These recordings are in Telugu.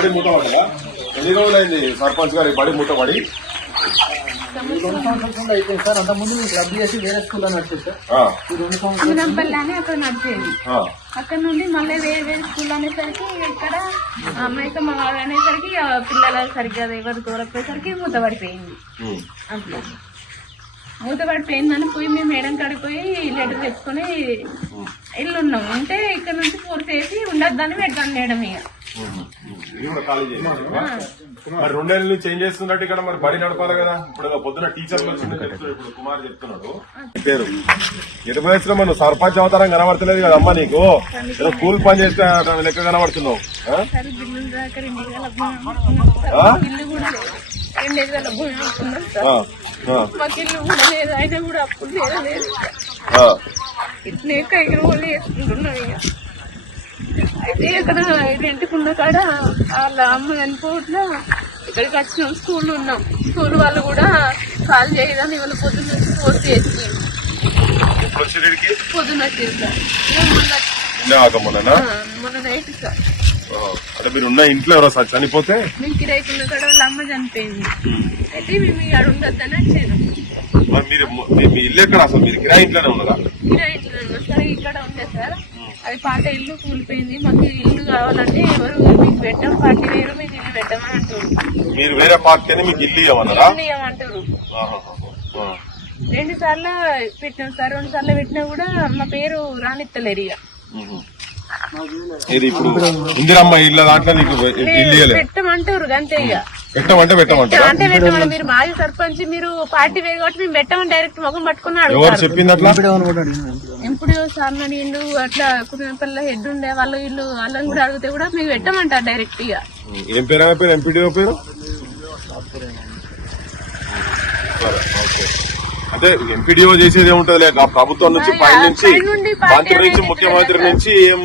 బడి మూతపడ్డా? ఎన్ని రోజులైంది సర్పంచ్ గారు బడి మూతపడి? 2 సంవత్సరాలు అయిపోయింది సార్. అంతకుముందు మీకు క్లబ్ చేసి వేరే స్కూల్లో నడిచేది సార్. ఈ 2 సంవత్సరాలు అక్కడ నడిచేది. అక్కడ నుండి మళ్ళీ వేరే స్కూల్ అనేసరికి ఇక్కడ అమ్మాయితో మగవాడు అనేసరికి పిల్లలు సరిగ్గా ఎవరు దూరపోయేసరికి మూతపడిపోయింది. అట్లా మూతపడిపోయిందని పోయి మేము మేడం కాడికి పోయి లెటర్ తెచ్చుకొని ఇల్లు ఉన్నాం. ఉంటే ఇక్కడ నుంచి పూర్తి చేసి ఉండొద్దని పెట్టాను మేడం. మరి 2 ఏళ్ళ నుంచి ఏం చేస్తున్నట్టు ఇక్కడ మరి బడి నడపాలి కదా. ఇప్పుడు పొద్దున టీచర్లు వచ్చింది చెప్తున్నాడు, ఇప్పుడు కుమార్ చెప్తున్నాడు. పేరు 20 వయసులో మనం సర్పంచ్ అవతారం కనబడతలేదు కదా అమ్మ నీకు. ఏదో కూల్ పని చేస్తే లెక్క కనబడుతున్నావు. అయితే ఇక్కడ ఇంటికున్న కాడ వాళ్ళ అమ్మ చనిపోవట్లా ఇక్కడికి వచ్చినాం. స్కూల్ ఉన్నాం. స్కూల్ వాళ్ళు కూడా కాల్ చేయదని ఇవాళ పొద్దున్న ఫోర్స్ చేసి పొద్దున్న వచ్చేది సార్. మొన్న నైట్ సార్. అంటే మీరు ఉన్న ఇంట్లో ఎవరో సార్ చనిపోతే మేము కిరాయికున్న కాడ వాళ్ళ అమ్మ చనిపోయింది. అయితే మేము ఇక్కడ ఉండొద్దని వచ్చాను. మీరు మీ ఇల్లు ఎక్కడ అసలు? మీరు కిరాయి ఇంట్లోనే ఉన్నారా? కిరాయి ఇంట్లో ఉన్నా సార్. ఇక్కడ ఉండే సార్. అది పాత ఇల్లు కూలిపోయింది. మాకు ఇల్లు కావాలంటే ఎవరు మీకు పెట్టాం, పార్టీ వేరు మీకు ఇల్లు పెట్టమని అంటారు. మీరు వేరే పార్టీ అని మీకు ఇల్లు ఇవ్వమన్నారా? ఇల్లు ఇవ్వమంటారు. 2 సార్లు పెట్టాం సార్. 2 సార్లు పెట్టినా కూడా మా పేరు రానిత్తలేరు. ఇక ఇది ఇప్పుడు ఇందిరమ్మ ఇళ్ళ దాంట్లో నీకు ఇల్లు పెట్టమంటారు అంతే. ఇక పెట్టమంటే పెట్టమంటారు. అంటే పెట్టమని మీరు మాజీ సర్పంచ్, మీరు పార్టీ వేరు కాబట్టి మేము పెట్టమని డైరెక్ట్ ముఖం పట్టుకున్నాడు. ఎవరు చెప్పింది అట్లా? ఎప్పుడు సార్ నడిగిండు అట్లా కుటుంబ హెడ్ ఉండే వాళ్ళు వీళ్ళు వాళ్ళని కూడా అడిగితే కూడా మీకు పెట్టమంటారు డైరెక్ట్. ఇక ఏం పేరు? పేరు ఎంపీడీఓ పేరు అంటే ఎంపీడీఓ చేసేది ఏముంటది లేక ప్రభుత్వం నుంచి పై నుంచి మంత్రి నుంచి ముఖ్యమంత్రి నుంచి ఏం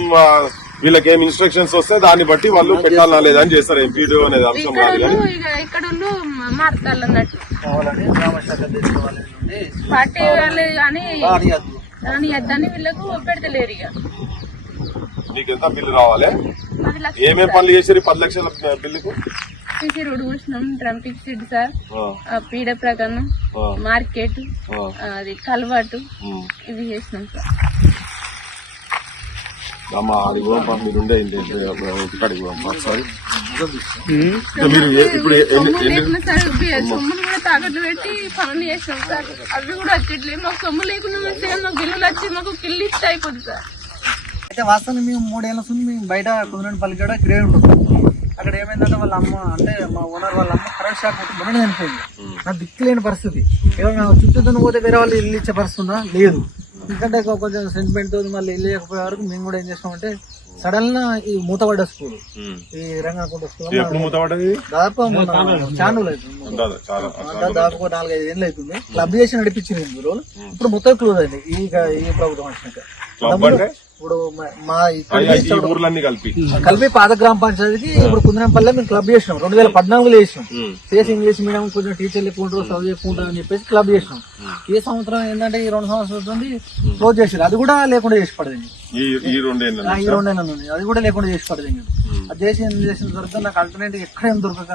వీళ్ళకి ఏం ఇన్స్ట్రక్షన్స్ వస్తే దాన్ని బట్టి వాళ్ళు పెట్టాలా లేదా అని చేస్తారు. ఎంపీడీఓ అనేది అంశం కాదు కానీ ఇక్కడ మారుతారు అన్నట్టు పార్టీ వాళ్ళు కానీ రానియద్దని వీళ్ళకు పెడతలేరు. ఇక మీకు ఎంత బిల్లు రావాలి? ఏమేమి పనులు చేసారు 10 లక్షల బిల్లుకు? సీసీ రోడ్ కూర్చున్నాం, ట్రంపిక్ సీడ్ సార్, పీడ ప్రకారం మార్కెట్, అది కలవాటు ఇవి చేసినాం సార్. అది కూడా మీరు ఉండే ఇంటికాడికి ఒకసారి సొమ్ములు కూడా తాకట్లు పెట్టి పనులు చేసినాం సార్. అవి కూడా వచ్చేట్లేదు. మాకు సొమ్ము లేకుండా మాకు బిల్లులు వచ్చి మాకు కిల్లు ఇస్తే అయిపోతుంది సార్. అయితే వాస్తవాన్ని మేము 3 ఏళ్ల నుంచి మేము బయట కుదిరేపల్లి కూడా కిరాయి ఉంటుంది. అక్కడ ఏమైందంటే వాళ్ళ అమ్మ అంటే మా ఓనర్ వాళ్ళ అమ్మ కరెంట్ షాక్ మొన్న చనిపోయింది. నాకు దిక్కులేని పరిస్థితి. ఏమైనా చుట్టూ పోతే వేరే వాళ్ళు ఇల్లు ఇచ్చే పరిస్థితుందా? లేదు. ఎందుకంటే కొంచెం సెంటిమెంట్ తో మళ్ళీ ఇల్లు ఇవ్వకపోయే వరకు మేము కూడా ఏం చేస్తామంటే సడన్ గా ఈ మూతపడ్డ స్కూల్, ఈ రంగనకుంట స్కూల్ దాదాపు ఛానల్ అవుతుంది. దాదాపు 4-5 ఏళ్ళు అవుతుంది. క్లబ్ చేసి నడిపించింది 2 రోజులు. ఇప్పుడు మొత్తం క్లోజ్ అయింది ఈ ప్రభుత్వం వచ్చినాక. ఇప్పుడు మా కలిపి పాత గ్రామ పంచాయతీకి ఇప్పుడు కుందరంపల్లి మేము క్లబ్ చేసినాం. 2014లో చేసినాం. చేసి ఇంగ్లీష్ మీడియం కొంచెం టీచర్లు ఎక్కువ ఉంటారు, చదువు ఎక్కువ ఉంటారు అని చెప్పేసి క్లబ్ చేసినాం. ఈ సంవత్సరం ఏంటంటే ఈ 2 సంవత్సరాల నుండి క్లోజ్ చేసారు. అది కూడా లేకుండా చేసి పడదండి. ఈ 2 ఏళ్ళ నుండి అది కూడా లేకుండా చేసి పడదండి. అది చేసిన తర్వాత నాకు ఆల్టర్నేటివ్ ఎక్కడేం దొరకక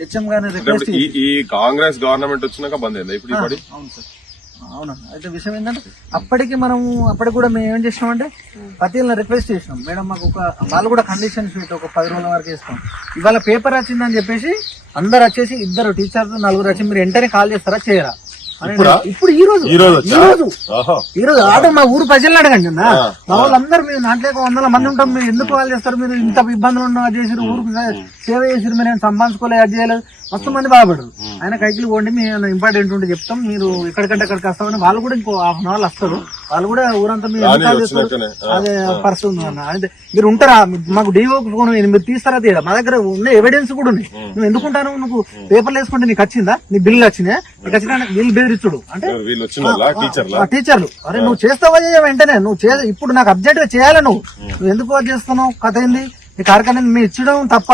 హెచ్ఎం గారిని రిక్వెస్ట్. ఈ కాంగ్రెస్ గవర్నమెంట్ వచ్చినాక బంద్ అయింది ఇప్పుడు. అవును సార్. అవునా? అయితే విషయం ఏంటంటే అప్పటికి కూడా మేము ఏం చేసినామంటే ప్రతిని రిక్వెస్ట్ చేసినాం. మేడం మాకు వాళ్ళు కూడా కండిషన్స్ పెట్టి ఒక 10 రోజుల వరకు వేస్తాం. ఇవాళ పేపర్ వచ్చిందని చెప్పేసి అందరు వచ్చేసి 2 టీచర్లు 4 వచ్చి మీరు వెంటనే కాల్ చేస్తారా చేయరా? ఇప్పుడు ఈ రోజు ఆట మా ఊరు ప్రజలను అడగండి అన్న. మా వాళ్ళందరూ మీరు నాట్లే 100 మంది ఉంటాం. మీరు ఎందుకు కాల్ చేస్తారు? మీరు ఇంత ఇబ్బందులు ఉన్నా చేసారు, ఊరికి సేవ చేసారు, మీరు ఏం సంపాదించుకోలేదు, అది చేయలేదు. మస్తు మంది బాధపడరు. ఆయన కైకిలు పోండి, మేము ఇంపార్టెంట్ ఉంటే చెప్తాం, మీరు ఎక్కడికంటే అక్కడికి వస్తామని వాళ్ళు కూడా ఇంకో 1/2 అవర్ వస్తారు. వాళ్ళు కూడా ఊరంతా మీరు అదే పరిస్థితి అన్న. అయితే మీరు ఉంటారా? మాకు డిఓ మీరు తీస్తారా తీయరా? మా దగ్గర ఉన్న ఎవిడెన్స్ కూడా ఉన్నాయి. నువ్వు ఎందుకుంటాను? నువ్వు పేపర్లు వేసుకుంటే నీకు వచ్చిందా? నీ బిల్లు వచ్చినా? నీకు వచ్చినా బిల్లు బెదిరిస్తుడు అంటే టీచర్లు. అరే నువ్వు చేస్తావా వెంటనే నువ్వు ఇప్పుడు నాకు అబ్జెక్ట్ చేయాలి. నువ్వు ఎందుకు చేస్తున్నావు? కథ ఏంది? ఈ కార్యక్రమం మేము ఇచ్చడం తప్ప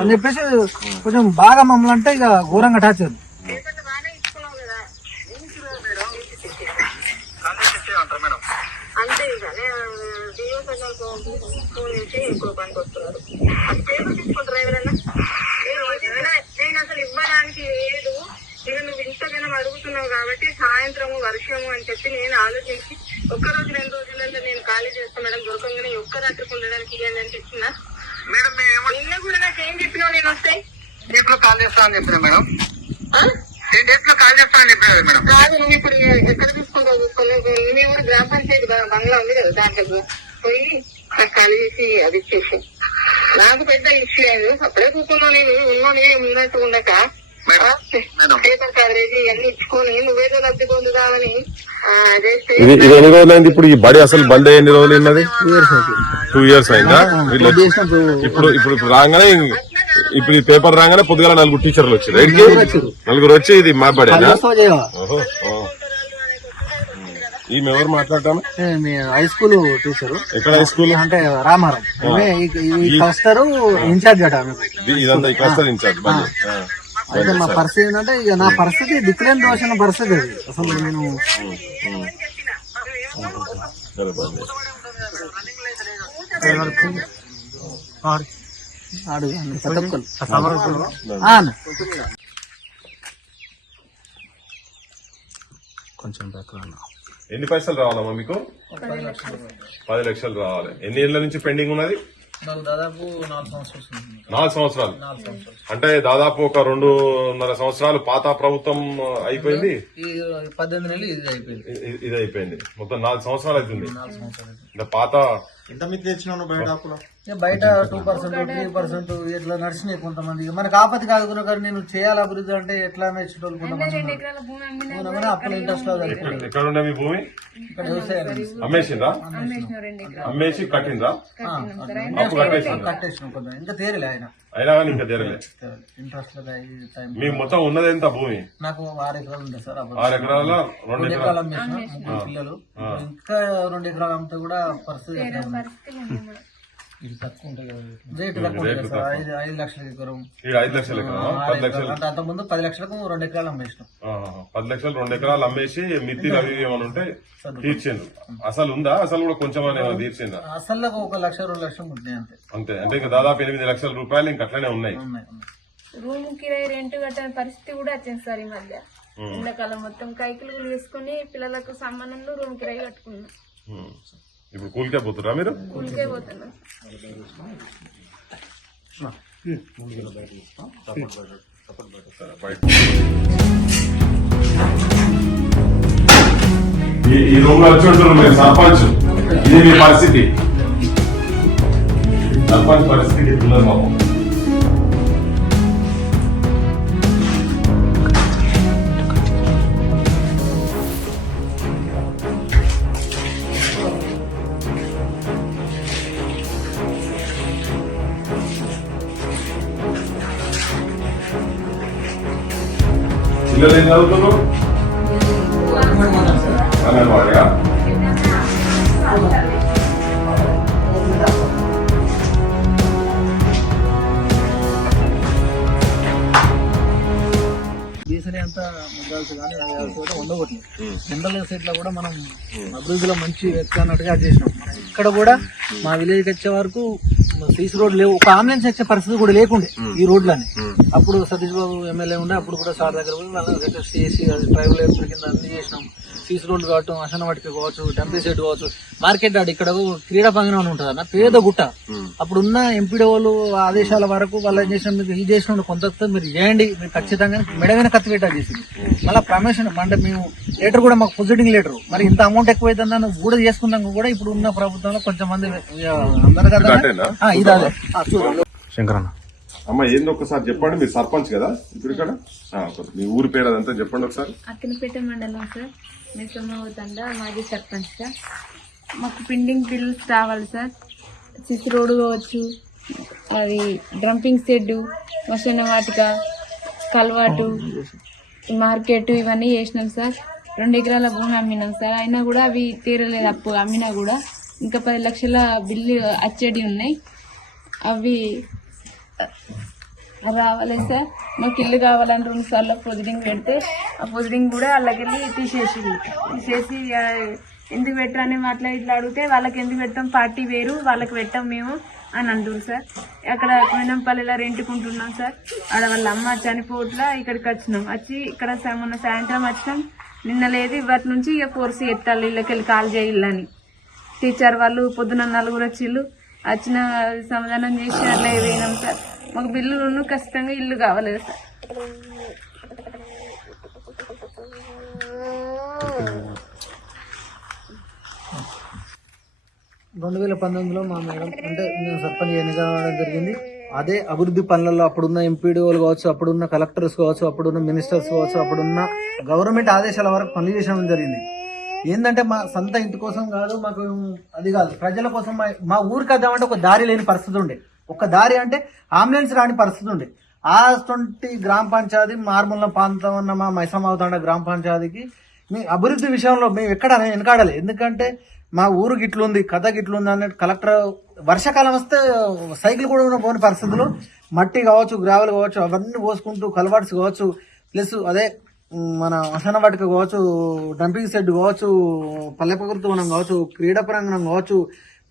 అని చెప్పేసి కొంచెం బాగా మమ్మల్ని అంటే ఇక ఘోరంగా టార్చర్. అంతే అంతే ఇక డిఓ సార్ ఫోన్ చేసి ఇంకో పనికి వస్తున్నారు. పేపర్ తీసుకుంటారా ఎవరైనా? నేను అసలు ఇవ్వడానికి లేదు. ఇక నువ్వు ఇంతగానో అడుగుతున్నావు కాబట్టి సాయంత్రము వర్షము అని చెప్పి నేను ఆలోచించి ఒక్కరోజు 2 రోజులలో నేను ఖాళీ చేస్తాను మేడం. దొరకంగానే ఒక్క రాత్రికి ఉండడానికి ఇవ్వండి అని చెప్పిన మేడం. నిన్న కూడా నాకేం చెప్పినావు? నేను వస్తాయి డేట్లో కాల్ చేస్తా అని చెప్పిన మేడం. డేట్లో కాల్ చేస్తా అని చెప్పిన మేడం. కాదు, నువ్వు ఇప్పుడు ఎక్కడ తీసుకుంటావు చూసుకోవాలి. మీ ఊరు గ్రామ పంచాయతీ బంగ్లా ఉంది కదా, దాంట్లో పోయి ఖాళీ చేసి అది ఇచ్చేసి నాకు పెద్ద ఇష్యూ అయింది. అప్పుడే కూర్చున్నావు, నేను ఉన్నాను ఉన్నట్టు ఉండక పేపర్ కవరేజ్ ఇవన్నీ ఇచ్చుకొని నువ్వేదో లబ్ధి పొందుదామని చేస్తే ఇది ఎన్ని రోజులైంది ఇప్పుడు ఈ బడి అసలు బంద్ అయ్యి ఎన్ని రోజులు ఉన్నది? 2 years అయిందా? ఇప్పుడు ఇప్పుడు రాగానే ఇప్పుడు ఈ పేపర్ రాగానే పొద్దుగాల 4 టీచర్లు వచ్చారు. 4 వచ్చి ఇది మా బడేనా? ఓహో. ఈమె ఎవరు మాట్లాడతాను? High school teacher. ఎక్కడ హై స్కూల్? అంటే రామారం. వస్తారు ఇన్ఛార్జ్ అట. ఇదంతా ఈ క్లస్టర్ ఇన్ఛార్జ్. అయితే మా పరిస్థితి ఏంటంటే ఇక నా పరిస్థితి దిక్కులేని దోషణ పరిస్థితి అది. అసలు నేను కొంచెం ఎన్ని పైసలు రావాలమ్మా మీకు? 10 లక్షలు రావాలి. ఎన్ని ఏళ్ల నుంచి పెండింగ్ ఉన్నది? దాదాపు 4 సంవత్సరాలు. అంటే దాదాపు ఒక 2.5 సంవత్సరాలు పాత ప్రభుత్వం అయిపోయింది. 18 నెలలు ఇది అయిపోయింది. మొత్తం 4 సంవత్సరాలు అవుతుంది. అంటే పాత ఎంత మీకు తెచ్చినాను బయట 2%, 3% ఇట్లా నడిచినాయి కొంతమంది. మనకు ఆపత్తి కాదుకున్నా కానీ నేను చేయాలి అభివృద్ధి అంటే ఎట్లా నేర్చుకోవాలి కొంతమంది అప్పుడు ఇంట్రెస్ట్ లో ఎక్కడ ఉండే మీ భూమి? ఇక్కడ వ్యవసాయం అమ్మేసిందా? అమ్మేసి కట్టిందా? అప్పు కట్టేసినాం కొంచెం. ఇంకా తీరలే ఆయన అయినా కానీ ఇంకా తీరలే. ఇంట్రెస్ట్ లో మీకు మొత్తం ఉన్నది ఎంత భూమి? నాకు 6 ఎకరాలు ఉంది సార్. 6 ఎకరాల 2 ఎకరాలు అమ్మేసిన, 3 పిల్లలు. ఇంకా 2 ఎకరాలు అమ్మితే కూడా పరిస్థితి ఇది తక్కువ ఉంటుంది కదా, రేటు తక్కువ ఉంటుంది సార్. 5 లక్షల ఎకరం. 5 లక్షల ఎకరం 10 లక్షలు. అంటే అంత ముందు 10 లక్షలకు 2 ఎకరాలు అమ్మేసినాం. 10 లక్షలు 2 ఎకరాలు అమ్మేసి మిత్తిలు అవి ఏమైనా ఉంటే తీర్చిండు. అసలు ఉందా? అసలు కూడా కొంచెం తీర్చిందా? అసలు 1 లక్ష 2 లక్షలు ఉంటాయి అంతే. అంతే. అంటే ఇంకా దాదాపు 8 లక్షల రూపాయలు ఇంక అట్లనే ఉన్నాయి. రూమ్ కిరాయి రెంట్ కట్టని పరిస్థితి కూడా వచ్చింది సార్ ఈ మధ్య. ఎండాకాలం మొత్తం కైకిలు వేసుకుని పిల్లలకు సంబంధంలో రూమ్ కిరాయి కట్టుకున్నాం. ఇప్పుడు కూలికే పోతురా మీరు? కూలికే పోతున్నాం. ఈ రూమ్ లో వచ్చి ఉంటున్నారు మీరు సర్పంచ్. ఇది మీ పరిస్థితి. సర్పంచ్ పరిస్థితి పిల్లలు బాబు. పిల్లలు ఏం చదువుతున్నారు? అంగన్వాడిగా? బీసీని అంత ముద్దాల్సి కానీ ఉండకూడదు. జనరల్ ఎస్టేట్ లో కూడా మనం అభివృద్ధిలో మంచి వ్యక్తి అన్నట్టుగా చేసినాం. ఇక్కడ కూడా మా విలేజ్ వచ్చే వరకు సీసీ రోడ్ లేవు. ఒక అంబులెన్స్ వచ్చే పరిస్థితి కూడా లేకుండే ఈ రోడ్లని. అప్పుడు సతీష్ బాబు ఎమ్మెల్యే ఉండే, అప్పుడు కూడా సార్ దగ్గర పోయి వాళ్ళని రిక్వెస్ట్ చేసి ట్రైబల్ ఏర్పడి కింద అన్ని చేసినాం. సీసీ రోడ్లు కావటం, అసనవాటికి కావచ్చు, టెంపరీ సెట్ కావచ్చు, మార్కెట్ ఆడ ఇక్కడ క్రీడా పంగనం అని ఉంటుంది అన్న, పేద గుట్ట. అప్పుడున్న ఎంపీడీ వాళ్ళు ఆదేశాల వరకు వాళ్ళు ఏం చేసిన, మీరు ఇది చేసిన కొంత మీరు చేయండి, మీరు ఖచ్చితంగా మెడమైన కత్తి పెట్టా చేసింది. మళ్ళీ ప్రమోషన్ అంటే మేము లెటర్ కూడా మాకు పొజిటింగ్ లెటర్, మరి ఇంత అమౌంట్ ఎక్కువైతుందని కూడా చేసుకున్నాం కూడా. ఇప్పుడు ఉన్న ప్రభుత్వంలో కొంచెం మంది అందరు కదా ఇదే శంకరన్న. అమ్మ ఏంది ఒక్కసారి చెప్పండి. మీరు సర్పంచ్ కదా ఇప్పుడు ఇక్కడ? మీ ఊరి పేరు అదంతా చెప్పండి ఒకసారి. అక్కనపేట మండలం సార్, మెసమవుతండ మాజీ సర్పంచ్ సార్. మాకు పిండింగ్ బిల్స్ రావాలి సార్. సిసి రోడ్డు కావచ్చు, అది డ్రంపింగ్ షెడ్, వసన వాటిక, కల్వాటు, మార్కెట్ ఇవన్నీ చేసినాం సార్. 2 ఎకరాల భూమి అమ్మినాం సార్. అయినా కూడా అవి తీరలేదు. అప్పు అమ్మినా కూడా ఇంకా 10 లక్షల బిల్లు వచ్చేటి ఉన్నాయి. అవి రావాలి సార్. మాకు ఇల్లు కావాలని 2 సార్లు ప్రొసీడింగ్ పెడితే ఆ ప్రొసీడింగ్ కూడా వాళ్ళకెళ్ళి తీసేసి ఎందుకు పెట్టరని అట్లా ఇట్లా అడిగితే వాళ్ళకి ఎందుకు పెట్టాం, పార్టీ వేరు, వాళ్ళకి పెట్టాం మేము అని అంటారు సార్. అక్కడ కోయినంపల్లిలో రెంట్కుంటున్నాం సార్. ఆడ వాళ్ళ అమ్మ చనిపోట్లా ఇక్కడికి వచ్చినాం. వచ్చి ఇక్కడ మొన్న సాయంత్రం వచ్చినాం. నిన్న లేదు ఇవాటి నుంచి ఇక కోర్సు ఎత్తాలి ఇళ్ళకెళ్ళి కాల్ చేయాలని టీచర్ వాళ్ళు పొద్దున 4 వచ్చిళ్ళు. వచ్చిన సమాధానం చేసి అట్లా పోయినాం సార్. మాకు బిల్లులు ఖచ్చితంగా ఇల్లు కావాలి సార్. 2019లో మా మేడం అంటే నేను సర్పంచ్ ఎన్నిక కావడం జరిగింది. అదే అభివృద్ధి పనులలో అప్పుడున్న ఎంపీడీఓలు కావచ్చు, అప్పుడున్న కలెక్టర్స్ కావచ్చు, అప్పుడున్న మినిస్టర్స్ కావచ్చు, అప్పుడున్న గవర్నమెంట్ ఆదేశాల వరకు పనులు చేయడం జరిగింది. ఏంటంటే మా సొంత ఇంటి కోసం కాదు, మాకు అది కాదు, ప్రజల కోసం. మా ఊరికి వద్దామంటే ఒక దారి లేని పరిస్థితి ఉండే. ఒక దారి అంటే అంబులెన్స్ రాని పరిస్థితి ఉండే. ఆ 20 గ్రామ పంచాయతీ మారుమూల ప్రాంతం ఉన్న మా మైసమావుతాండ గ్రామ పంచాయతీకి మీ అభివృద్ధి విషయంలో మేము ఎక్కడ వెనకాడాలి. ఎందుకంటే మా ఊరు గిట్లుంది, కథ గిట్లుంది అన్నట్టు కలెక్టర్ వర్షాకాలం వస్తే సైకిల్ కూడా పోని పరిస్థితులు, మట్టి కావచ్చు, గ్రావెల్ కావచ్చు, అవన్నీ పోసుకుంటూ కలవాట్స్ కావచ్చు, ప్లస్ అదే మన వసన వాటిక కావచ్చు, డంపింగ్ సెట్ కావచ్చు, పల్లె ప్రకృతి వనం కావచ్చు, క్రీడా ప్రాంగణం కావచ్చు,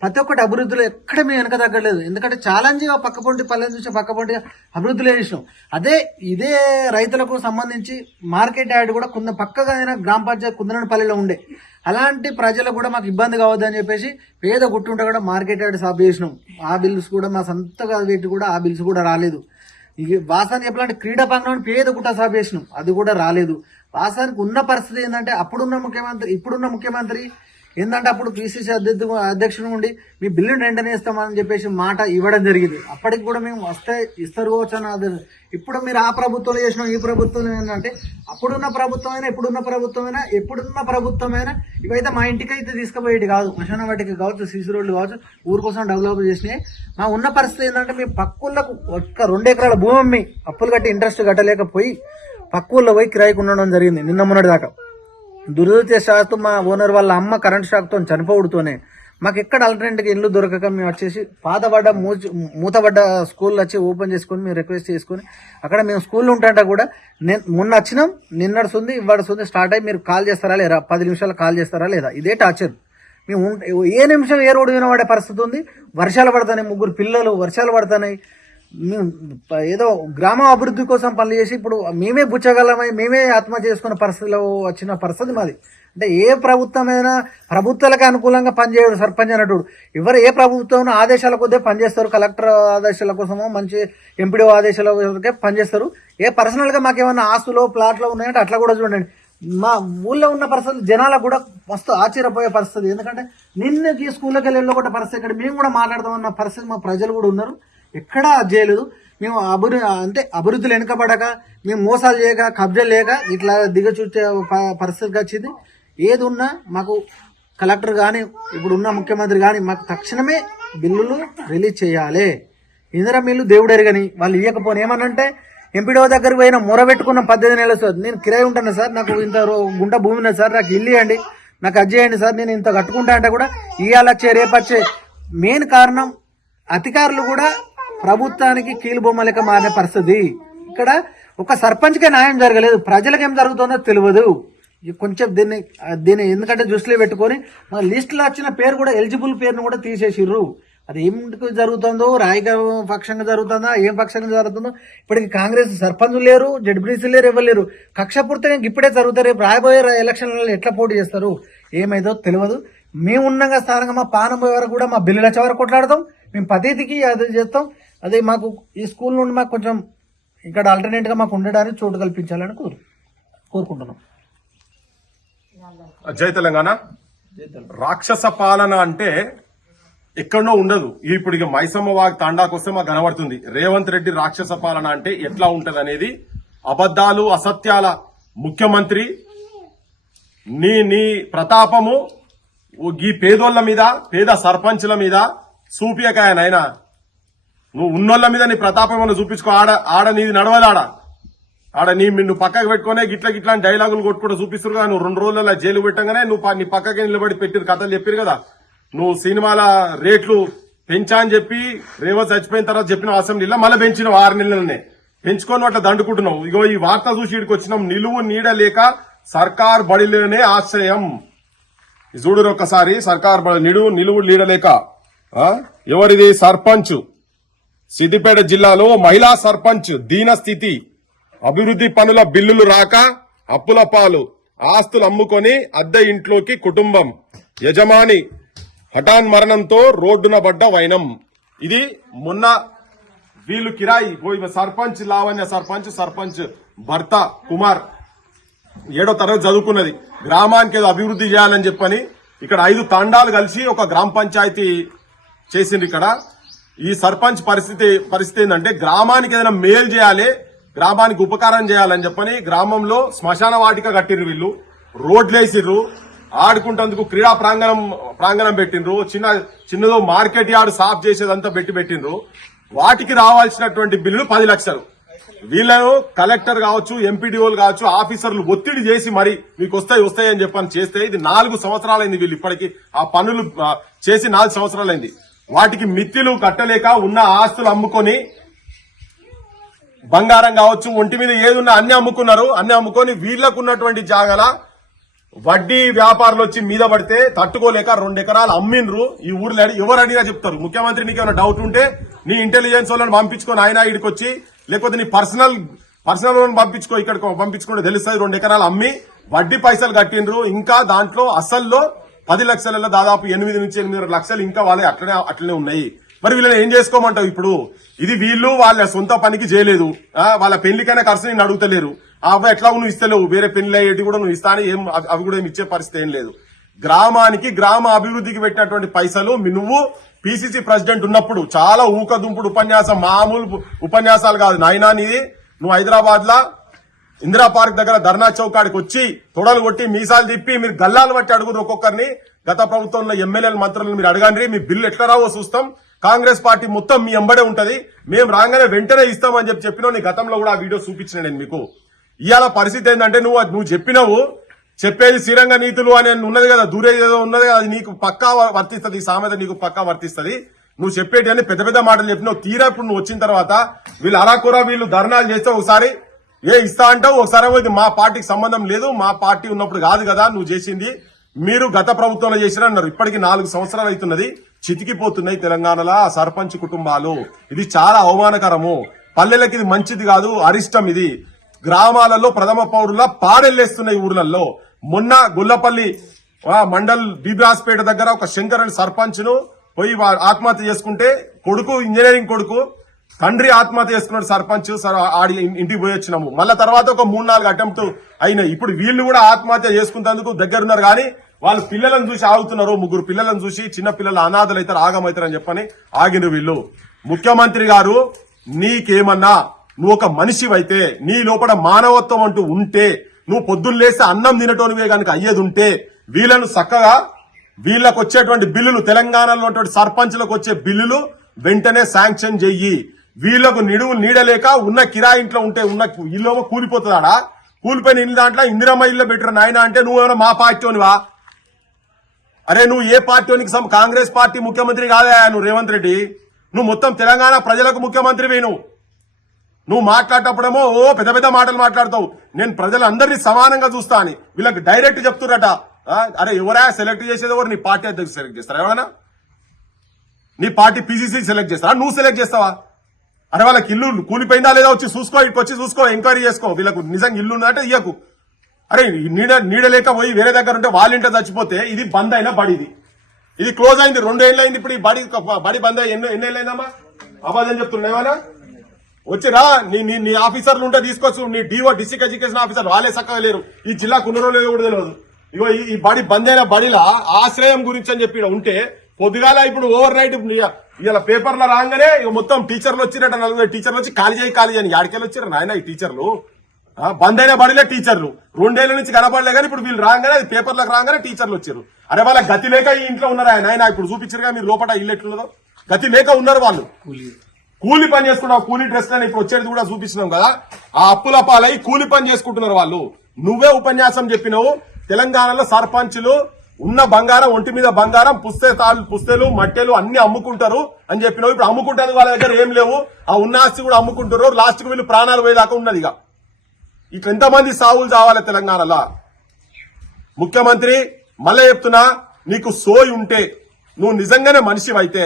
ప్రతి ఒక్కటి అభివృద్ధిలో ఎక్కడ మేము వెనక తగ్గలేదు. ఎందుకంటే ఛాలెంజ్ గా పక్కపొంటి పల్లె చూసే పక్కపొంటి అభివృద్ధిలో చేసినాం. ఇదే రైతులకు సంబంధించి మార్కెట్ యార్డ్ కూడా కొంత పక్కగా అయినా గ్రామ పంచాయతీ కుందనపల్లిలో ఉండే. అలాంటి ప్రజలకు కూడా మాకు ఇబ్బంది కావద్దని చెప్పేసి పేద గుట్టుంటే కూడా మార్కెట్ యార్డ్ సాఫ్ చేసినాం. ఆ బిల్స్ కూడా మా సొంతగా పెట్టి కూడా ఆ బిల్స్ కూడా రాలేదు. ఇక వాసానికి చెప్పాలంటే క్రీడా ప్రాంగణం పేద గుట్ట సాఫ్ చేసినాం, అది కూడా రాలేదు. వాసానికి ఉన్న పరిస్థితి ఏంటంటే ఇప్పుడున్న ముఖ్యమంత్రి ఏంటంటే అప్పుడు పిసిసి అధ్యక్షుడు ఉండి మీ బిల్లుని వెంటనే ఇస్తామని చెప్పేసి మాట ఇవ్వడం జరిగింది. అప్పటికి కూడా మేము వస్తే ఇస్తారు కావచ్చు అని. ఇప్పుడు మీరు ఆ ప్రభుత్వంలో చేసినాం, ఈ ప్రభుత్వం ఏంటంటే ఎప్పుడున్న ప్రభుత్వమైనా ఇవైతే మా ఇంటికి అయితే తీసుకుపోయేది కాదు. శ్మశాన వాటికి కావచ్చు, సీసీ రోడ్లు కావచ్చు, ఊరు కోసం డెవలప్ చేసినాయి. మా ఉన్న పరిస్థితి ఏంటంటే మీ పక్కుళ్ళకు ఒక్క 2 ఎకరాల భూమి అమ్మి అప్పులు కట్టి ఇంట్రెస్ట్ కట్టలేకపోయి పక్కుల్లో పోయి కిరాయికి ఉండడం జరిగింది నిన్న మొన్నటి దాకా. దురదృష్టవశాత్తు మా ఓనర్ వాళ్ళ అమ్మ కరెంట్ షాక్ తో చనిపోవడంతోనే మాకు ఎక్కడ ఆల్టర్నేటివ్ ఇల్లు దొరకక మేము వచ్చేసి మూతబడ్డ స్కూల్ వచ్చి ఓపెన్ చేసుకుని మేము రిక్వెస్ట్ చేసుకుని అక్కడ మేము స్కూల్లో ఉంటే కూడా మొన్న వచ్చినాం, నిన్నడుస్తుంది ఇవ్వడుస్తుంది స్టార్ట్ అయ్యి మీరు కాల్ చేస్తారా లేదా, 10 నిమిషాలు కాల్ చేస్తారా లేదా, ఇదే టార్చర్. మేము ఏ నిమిషం ఏ రోడ్డు వినబడే పరిస్థితి ఉంది. వర్షాలు పడుతున్నాయి, 3 పిల్లలు వర్షాలు పడుతున్నాయి. మేము ఏదో గ్రామ అభివృద్ధి కోసం పనులు చేసి ఇప్పుడు మేమే బుచ్చగలమై మేమే ఆత్మహత్య చేసుకున్న పరిస్థితిలో వచ్చిన పరిస్థితి మాది. అంటే ఏ ప్రభుత్వమైనా ప్రభుత్వాలకు అనుకూలంగా పనిచేయడు సర్పంచ్ అన్నట్టు. ఏ ప్రభుత్వం ఆదేశాల కొద్దే పనిచేస్తారు, కలెక్టర్ ఆదేశాల కోసమో మంచి ఎంపీడీ ఆదేశాల కోసమే పనిచేస్తారు. పర్సనల్ గా మాకేమన్నా ఆస్తులు ప్లాట్లు ఉన్నాయంటే అట్లా కూడా చూడండి. మా ఊళ్ళో ఉన్న పరిస్థితులు జనాలకు కూడా మస్తు ఆశ్చర్యపోయే పరిస్థితి. ఎందుకంటే నిన్నకి స్కూల్లోకి వెళ్ళి కూడా పరిస్థితి ఇక్కడ మేము కూడా మాట్లాడదామన్న పరిస్థితి మా ప్రజలు కూడా ఉన్నారు. ఎక్కడా చేయలేదు. మేము అభివృద్ధిలో వెనుకబడక, మేము మోసాలు చేయక, కబ్జాలు లేక ఇట్లా దిగచూచే పరిస్థితికి వచ్చింది. ఏది ఉన్నా మాకు కలెక్టర్ కానీ ఇప్పుడు ఉన్న ముఖ్యమంత్రి కానీ మాకు తక్షణమే బిల్లులు రిలీజ్ చేయాలి. ఇందిరా మిల్లు దేవుడు ఎరగని వాళ్ళు ఇవ్వకపోని ఏమనంటే ఎంపీడో దగ్గరికి పోయిన మొరబెట్టుకున్న 18 నెలలు సార్, నేను కిరాయి ఉంటాను సార్, నాకు ఇంత గుంట భూమి ఉన్నది సార్, నాకు ఇల్లు ఇవ్వండి, నాకు అది చేయండి సార్, నేను ఇంత కట్టుకుంటా అంటే కూడా ఇయ్యాలొచ్చే రేపొచ్చే. మెయిన్ కారణం అధికారులు కూడా ప్రభుత్వానికి కీలుబొమ్మ లెక్క మారిన పరిస్థితి. ఇక్కడ ఒక సర్పంచ్కే న్యాయం జరగలేదు, ప్రజలకు ఏం జరుగుతుందో తెలియదు. కొంచెం దీన్ని ఎందుకంటే దృష్టిలో పెట్టుకొని మన లిస్టులో వచ్చిన పేరు కూడా ఎలిజిబుల్ పేరును కూడా తీసేసిర్రు. అది ఏమిటికి జరుగుతుందో, రాజకీయ పక్షంగా జరుగుతుందా, ఏం పక్షంగా జరుగుతుందో. ఇప్పటికి కాంగ్రెస్ సర్పంచులు లేరు, జడ్పీసీ లేరు, ఎవరు లేరు. కక్షపూర్తిగా ఇప్పుడే జరుగుతారు. రేపు రాబోయే ఎలక్షన్లలో ఎట్లా పోటీ చేస్తారు ఏమైందో తెలియదు. మేము ఉన్నంగా స్థానంగా మా పానం వరకు కూడా మా బిల్లుల చివరకు కొట్లాడతాం, మేము పద్ధతికి అది చేస్తాం. అదే మాకు ఈ స్కూల్ నుండి మాకు కొంచెం ఇక్కడ ఆల్టర్నేట్ గా మాకు ఉండడానికి చోటు కల్పించాలని కోరుకుంటున్నాం. జై తెలంగాణ. రాక్షస పాలన అంటే ఎక్కడో ఉండదు. ఇప్పుడు ఇక మైసమ్మ వాగ్ తాండాకు వస్తే మాకు కనబడుతుంది. రేవంత్ రెడ్డి రాక్షస పాలన అంటే ఎట్లా ఉంటది అనేది. అబద్దాలు అసత్యాల ముఖ్యమంత్రి. నీ ప్రతాపము ఈ పేదోళ్ల మీద, పేద సర్పంచ్ల మీద చూపియకాయనైనా. నువ్వు ఉన్నోళ్ల మీద నీ ప్రతాపం ఏమన్నా చూపించుకో. ఆడ నీది నడవదు. ఆడ నువ్వు పక్కకు పెట్టుకునే గిట్లా డైలాగులు కొట్టుకుంటూ చూపిస్తారు కదా. నువ్వు 2 రోజులలో జైలు పెట్టగానే నువ్వు నీ పక్కకే నిలబడి పెట్టిన కథలు చెప్పారు కదా. నువ్వు సినిమాల రేట్లు పెంచా అని చెప్పి రేవంత్ చచ్చిపోయిన తర్వాత చెప్పిన అసెంబ్లీలో మళ్ళీ పెంచినావు 6 నెలలనే. పెంచుకొని అట్లా దండుకుంటున్నావు. ఇగో ఈ వార్త చూసి ఇక్కడికి వచ్చినాం. నిలువు నీడ లేక సర్కార్ బడిలోనే ఆశ్రయం. చూడు ఒక్కసారి సర్కార్ నిలువు లీడలేక ఎవరిది సర్పంచ్ సిద్దిపేట జిల్లాలో మహిళా సర్పంచ్ దీన స్థితి, అభివృద్ధి పనుల బిల్లులు రాక అప్పుల పాలు, ఆస్తులు అమ్ముకొని అద్దె ఇంట్లోకి కుటుంబం, యజమాని హఠాన్ మరణంతో రోడ్డున పడ్డ వైనం. ఇది మొన్న వీళ్ళు కిరాయి సర్పంచ్ లావణ్య సర్పంచ్ భర్త కుమార్ 7వ తరగతి చదువుకున్నది. గ్రామానికి ఏదో అభివృద్ధి చేయాలని చెప్పని ఇక్కడ 5 తండాలు కలిసి ఒక గ్రామ పంచాయతీ చేసిండ్రు. ఇక్కడ ఈ సర్పంచ్ పరిస్థితి ఏంటంటే గ్రామానికి ఏదైనా మేలు చేయాలి, గ్రామానికి ఉపకారం చేయాలని చెప్పని గ్రామంలో శ్మశాన వాటిక కట్టిర్రు. వీళ్ళు రోడ్లేసిర్రు, ఆడుకుంటందుకు క్రీడా ప్రాంగణం పెట్టిండ్రు, చిన్నదో మార్కెట్ యార్డ్ సాఫ్ చేసేదంతా పెట్టిండ్రు. వాటికి రావాల్సినటువంటి బిల్లులు 10 లక్షలు. వీళ్ళను కలెక్టర్ కావచ్చు, ఎంపీడీఓలు కావచ్చు, ఆఫీసర్లు ఒత్తిడి చేసి మరి మీకు వస్తాయి అని చెప్పని చేస్తే ఇది 4 సంవత్సరాలైంది. వీళ్ళు ఇప్పటికి ఆ పనులు చేసి 4 సంవత్సరాలైంది. వాటికి మిత్తిలు కట్టలేక ఉన్న ఆస్తులు అమ్ముకొని బంగారం కావచ్చు, ఒంటి మీద ఏదున్నా అన్ని అమ్ముకున్నారు. అన్ని అమ్ముకొని వీళ్లకు ఉన్నటువంటి జాగల వడ్డీ వ్యాపారులు వచ్చి మీద పడితే తట్టుకోలేక 2 ఎకరాలు అమ్మిండ్రు. ఈ ఊర్లో ఎవరు అడిగినా చెప్తారు. ముఖ్యమంత్రి నీకు ఏమైనా డౌట్ ఉంటే నీ ఇంటెలిజెన్స్ వాళ్ళని పంపించుకొని ఆయన ఇక్కడికి వచ్చి, లేకపోతే నీ పర్సనల్ ఇక్కడికి పంపించుకుంటే తెలుస్తుంది. 2 ఎకరాలు అమ్మి వడ్డీ పైసలు కట్టిండ్రు. ఇంకా దాంట్లో అసల్లో 10 లక్షలలో దాదాపు 8 నుంచి 8.5 లక్షలు ఇంకా వాళ్ళే అట్లనే ఉన్నాయి. మరి వీళ్ళని ఏం చేసుకోమంటావు? ఇప్పుడు ఇది వీళ్ళు వాళ్ళ సొంత పనికి చేయలేదు, వాళ్ళ పెళ్లికైనా ఖర్చు నేను అడుగుతలేరు. అబ్బాయి ఎట్లా నువ్వు ఇస్తలేవు, వేరే పెళ్లి అయ్యేటి కూడా నువ్వు ఇస్తాను, అవి కూడా ఇచ్చే పరిస్థితి ఏం లేదు. గ్రామానికి గ్రామ అభివృద్ధికి పెట్టినటువంటి పైసలు నువ్వు పిసిసి ప్రెసిడెంట్ ఉన్నప్పుడు చాలా ఊకదుంపుడు ఉపన్యాసం, మామూలు ఉపన్యాసాలు కాదు నాయనా నీది. నువ్వు హైదరాబాద్ లా ఇందిరా పార్క్ దగ్గర ధర్నా చౌకాడికి వచ్చి తొడలు కొట్టి మీసాలు తిప్పి మీరు గల్లాలు బట్టి అడుగురు ఒక్కొక్కరిని. గత ప్రభుత్వంలో ఎమ్మెల్యేల మంత్రులను మీరు అడగండి, మీ బిల్లు ఎట్లా రావో చూస్తాం. కాంగ్రెస్ పార్టీ మొత్తం మీ ఎంబడే ఉంటది, మేము రాగానే వెంటనే ఇస్తామని చెప్పినా నీ గతంలో కూడా ఆ వీడియో చూపించిన నేను మీకు. ఇవాళ పరిస్థితి ఏంటంటే నువ్వు చెప్పినావు, చెప్పేది శ్రీరంగ నీతులు అని ఉన్నది కదా, దూరేది ఏదో ఉన్నది కదా, అది నీకు పక్కా వర్తిస్తుంది. ఈ సామెత నీకు పక్కా వర్తిస్తుంది. నువ్వు చెప్పేటి అని పెద్ద పెద్ద మాటలు చెప్పినావు. తీరా ఇప్పుడు నువ్వు వచ్చిన తర్వాత వీళ్ళు అరాకురా వీళ్ళు ధర్నాలు చేస్తే ఒకసారి ఇస్తా అంటావు, ఒకసారి ఇది మా పార్టీకి సంబంధం లేదు, మా పార్టీ ఉన్నప్పుడు కాదు కదా నువ్వు చేసింది, మీరు గత ప్రభుత్వంలో చేసిన అన్నారు. ఇప్పటికి 4 సంవత్సరాలు అవుతున్నది. చితికిపోతున్నాయి తెలంగాణలో ఆ సర్పంచ్ కుటుంబాలు. ఇది చాలా అవమానకరము. పల్లెలకి ఇది మంచిది కాదు, అరిష్టం. ఇది గ్రామాలలో ప్రథమ పౌరుల పాడెల్లేస్తున్నాయి ఊర్లలో. మొన్న గొల్లపల్లి మండల్ బీబ్రాస్పేట దగ్గర ఒక శంకర్ అనే సర్పంచ్ ను పోయి ఆత్మహత్య చేసుకుంటే కొడుకు ఇంజనీరింగ్ కొడుకు, తండ్రి ఆత్మహత్య చేసుకున్నాడు. సర్పంచ్ ఆడి ఇంటికి పోయి వచ్చినాము. మళ్ళా తర్వాత ఒక 3-4 అటెంప్ట్ అయినాయి. ఇప్పుడు వీళ్ళు కూడా ఆత్మహత్య చేసుకున్నందుకు దగ్గరున్నారు. కానీ వాళ్ళు పిల్లలను చూసి ఆగుతున్నారు. 3 పిల్లలను చూసి చిన్న పిల్లలు అనాథలు అవుతారు, ఆగమవుతారు అని చెప్పని ఆగిన వీళ్ళు. ముఖ్యమంత్రి గారు నీకేమన్నా నువ్వు ఒక మనిషివైతే, నీ లోపల మానవత్వం అంటూ ఉంటే, నువ్వు పొద్దున్న లేస్తే అన్నం తినటోనివే కనుక అయ్యేది ఉంటే వీళ్ళను చక్కగా వీళ్ళకు వచ్చేటువంటి బిల్లులు, తెలంగాణలో ఉన్నటువంటి సర్పంచ్లకు వచ్చే బిల్లులు వెంటనే శాంక్షన్ చెయ్యి. వీళ్లకు నీడలేక ఉన్న కిరాయి ఇంట్లో ఉంటే ఉన్న ఇల్లు కూలిపోతుందాడా? కూలిపోయిన ఇల్లు దాంట్లో ఇందిరమ్మ ఇల్లు పెట్టిన నాయన అంటే నువ్వేమైనా మా పార్టీనివా? అరే నువ్వు ఏ పార్టీనికి? కాంగ్రెస్ పార్టీ ముఖ్యమంత్రి కాదా నువ్వు రేవంత్ రెడ్డి? నువ్వు మొత్తం తెలంగాణ ప్రజలకు ముఖ్యమంత్రివి. నువ్వు మాట్లాడేటప్పుడేమో పెద్ద పెద్ద మాటలు మాట్లాడతావు. నేను ప్రజలందరినీ సమానంగా చూస్తా అని వీళ్ళకి డైరెక్ట్ చెప్తున్నట. అరే ఎవరా సెలెక్ట్ చేసేది? ఎవరు నీ పార్టీ అధ్యక్షుడు సెలెక్ట్ చేస్తారా? ఎవరైనా నీ పార్టీ పీసీసీ సెలెక్ట్ చేస్తారా? నువ్వు సెలెక్ట్ చేస్తావా? అరే వాళ్ళకి ఇల్లు కూలిపోయిందా లేదా వచ్చి చూసుకో, ఇటు వచ్చి చూసుకో, ఎంక్వైరీ చేసుకో. వీళ్ళకు నిజంగా ఇల్లు ఉందంటే ఇయ్యకు. అరే నీడలేక పోయి వేరే దగ్గర ఉంటే వాళ్ళ ఇంట చచ్చిపోతే ఇది బంద్ అయిన బడిది, ఇది క్లోజ్ అయింది. 2 ఏళ్ళు అయింది. ఇప్పుడు ఈ బడి బంద్ అయ్యి ఎన్ని ఏళ్ళు అయిందమ్మా? అబద్ధం చెప్తున్నాయేమన్నా? వచ్చిరా నీ ఆఫీసర్లు ఉంటే తీసుకోవచ్చు. నీ డిఓ డిస్ట్రిక్ట్ ఎడ్యుకేషన్ ఆఫీసర్ వాళ్ళే చక్కగా లేరు. ఈ జిల్లాకు ఉన్నారో లేదో కూడా తెలియదు. ఇగో ఈ బడి బంద్ అయిన బడిలా ఆశ్రయం గురించి అని చెప్పి ఉంటే పొద్దుగాల ఇప్పుడు ఓవర్ నైట్ ఇలా పేపర్లో రాగానే మొత్తం టీచర్లు వచ్చినట్టు 40 టీచర్లు వచ్చి ఖాళీ చేయని యాడికెళ్ళి వచ్చారు నాయన ఈ టీచర్లు? బంద్ అయిన బడిలే టీచర్లు 2 ఏళ్ల నుంచి కనపడలే. కానీ ఇప్పుడు వీళ్ళు రాగానే అది పేపర్లకు రాగానే టీచర్లు వచ్చారు. అరే వాళ్ళ గతి లేక ఈ ఇంట్లో ఉన్నారు ఆయన ఇప్పుడు చూపించారుగా మీరు లోపల ఇల్లు ఎట్లున్నదో. గతి లేక ఉన్నారు వాళ్ళు. కూలి పని చేసుకుంటావు, కూలీ డ్రెస్ అని ఇప్పుడు వచ్చేది కూడా చూపిస్తున్నాం కదా. ఆ అప్పుల పాలై కూలి పని చేసుకుంటున్నారు వాళ్ళు. నువ్వే ఉపన్యాసం చెప్పినావు తెలంగాణలో సర్పంచులు ఉన్న బంగారం, ఒంటి మీద బంగారం, పుస్తెలు మట్టెలు అన్ని అమ్ముకుంటారు అని చెప్పినావు. ఇప్పుడు అమ్ముకుంటారు, వాళ్ళ దగ్గర ఏం లేవు. ఆ ఉన్న ఆస్తి కూడా అమ్ముకుంటారు. లాస్ట్ కు వీళ్ళు ప్రాణాలు పోయేదాకా ఉన్నది. ఇక ఎంతమంది సావులు చావాలి తెలంగాణలో? ముఖ్యమంత్రి మళ్ళీ చెప్తున్నా, నీకు సోయి ఉంటే, నువ్వు నిజంగానే మనిషివైతే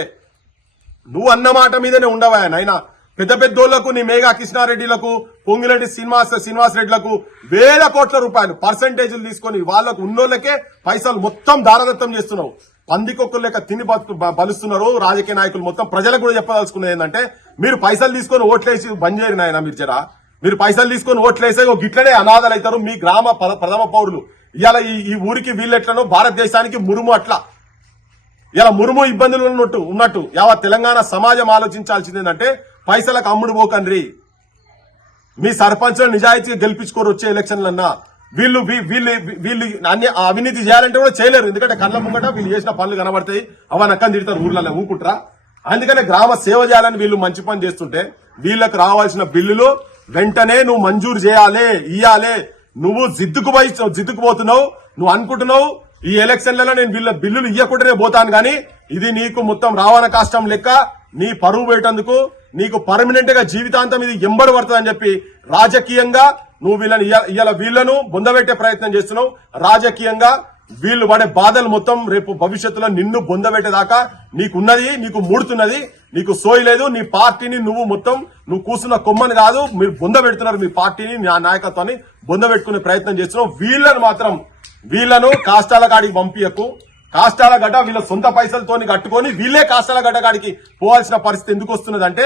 నువ్వు అన్న మాట మీదనే ఉండవా నాయనా. పెద్ద పెద్దోళ్లకు, నీ మేఘా కృష్ణారెడ్డిలకు, పొంగిరెడ్డి శ్రీనివాస్ రెడ్డిలకు వేల కోట్ల రూపాయలు పర్సంటేజీలు తీసుకొని వాళ్ళకు ఉన్నోళ్ళకే పైసలు మొత్తం దారదత్తం చేస్తున్నావు. పందికొక్కులు లెక్క తిని బలుస్తున్నారు రాజకీయ నాయకులు. మొత్తం ప్రజలకు కూడా చెప్పదలుచుకున్నది ఏంటంటే, మీరు పైసలు తీసుకొని ఓట్లేసి బంద్ చేయరు నాయన. మీరు జరా మీరు పైసలు తీసుకొని ఓట్లేసే గిట్లనే అనాథలు అవుతారు మీ గ్రామ ప్రథమ పౌరులు. ఇవాళ ఈ ఊరికి వీళ్ళెట్లనో భారతదేశానికి మురుము అట్లా. ఇలా మురుము ఇబ్బందులు ఉన్నట్టు యావత్ తెలంగాణ సమాజం ఆలోచించాల్సింది ఏంటంటే, పైసలకు అమ్ముడు పోకండ్రి. మీ సర్పంచ్లను నిజాయితీగా గెలిపించుకోరు వచ్చే ఎలక్షన్లన్నా. వీళ్ళు అన్ని అవినీతి చేయాలంటే కూడా చేయలేరు. ఎందుకంటే కళ్ళ ముంగట వీళ్ళు చేసిన పనులు కనబడతాయి. అవన్నీ అక్కని తిడతారు ఊర్లలో, ఊకుంటారా? అందుకనే గ్రామ సేవ చేయాలని వీళ్ళు మంచి పని చేస్తుంటే వీళ్ళకు రావాల్సిన బిల్లులు వెంటనే నువ్వు మంజూరు చేయాలి, ఇయ్యాలి. నువ్వు జిద్దుకుపోతున్నావు. నువ్వు అనుకుంటున్నావు ఈ ఎలక్షన్లలో నేను వీళ్ళ బిల్లులు ఇయ్యకుండానే పోతాను, కానీ ఇది నీకు మొత్తం రావణ కష్టం లెక్క. నీ పరువు పెట్టేందుకు నీకు పర్మనెంట్ గా జీవితాంతం ఇది ఎంబడి పడుతుందని చెప్పి రాజకీయంగా నువ్వు వీళ్ళను బొందబెట్టే ప్రయత్నం చేస్తున్నావు. రాజకీయంగా వీళ్ళు పడే బాధలు మొత్తం రేపు భవిష్యత్తులో నిన్ను బొందబెట్టేదాకా నీకున్నది, నీకు మూడుతున్నది. నీకు సోయి లేదు. నీ పార్టీని నువ్వు కూర్చున్న కొమ్మని కాదు, మీరు బొందబెడుతున్నారు. మీ పార్టీని, మీ నాయకత్వాన్ని బొందబెట్టుకునే ప్రయత్నం చేస్తున్నావు. వీళ్ళను కాష్టాల కాడికి పంపియకు. కాష్టాల గడ్డ వీళ్ళ సొంత పైసలతోని కట్టుకొని వీళ్ళే కాష్టాల గడ్డ కాడికి పోవాల్సిన పరిస్థితి ఎందుకు వస్తున్నదంటే,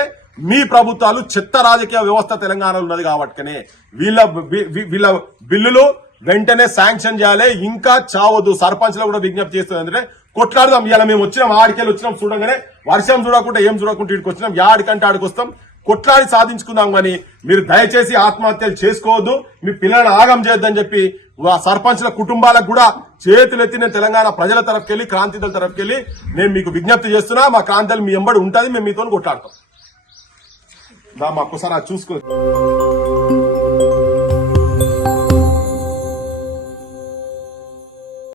మీ ప్రభుత్వాలు చెత్త రాజకీయ వ్యవస్థ తెలంగాణలో ఉన్నది కాబట్టినే వీళ్ళ బిల్లులు వెంటనే శాంక్షన్ చేయాలి. ఇంకా చావద్దు. సర్పంచ్లు కూడా విజ్ఞప్తి చేస్తుంది. అంటే కొట్లాడదాం. ఇలా మేము వచ్చినాం, ఆడికెళ్ళి వచ్చినాం, చూడగానే వర్షం చూడకుండా ఏం చూడకుండా ఇక్కడికి వచ్చినాం. యాడికంటే ఆడికి వస్తాం, కొట్లాడి సాధించుకుందాం. కానీ మీరు దయచేసి ఆత్మహత్యలు చేసుకోవద్దు, మీ పిల్లలను ఆగం చేయొద్దని చెప్పి సర్పంచ్ల కుటుంబాలకు కూడా చేతులెత్తి నేను తెలంగాణ ప్రజల తరఫుకెళ్లి, క్రాంతిదళ తరఫుకెళ్లి నేను మీకు విజ్ఞప్తి చేస్తున్నా. మా క్రాంతిదళం మీ ఎంబడి ఉంటుంది, మేము మీతో కొట్లాడతాం. మాకొకసారి చూసుకో.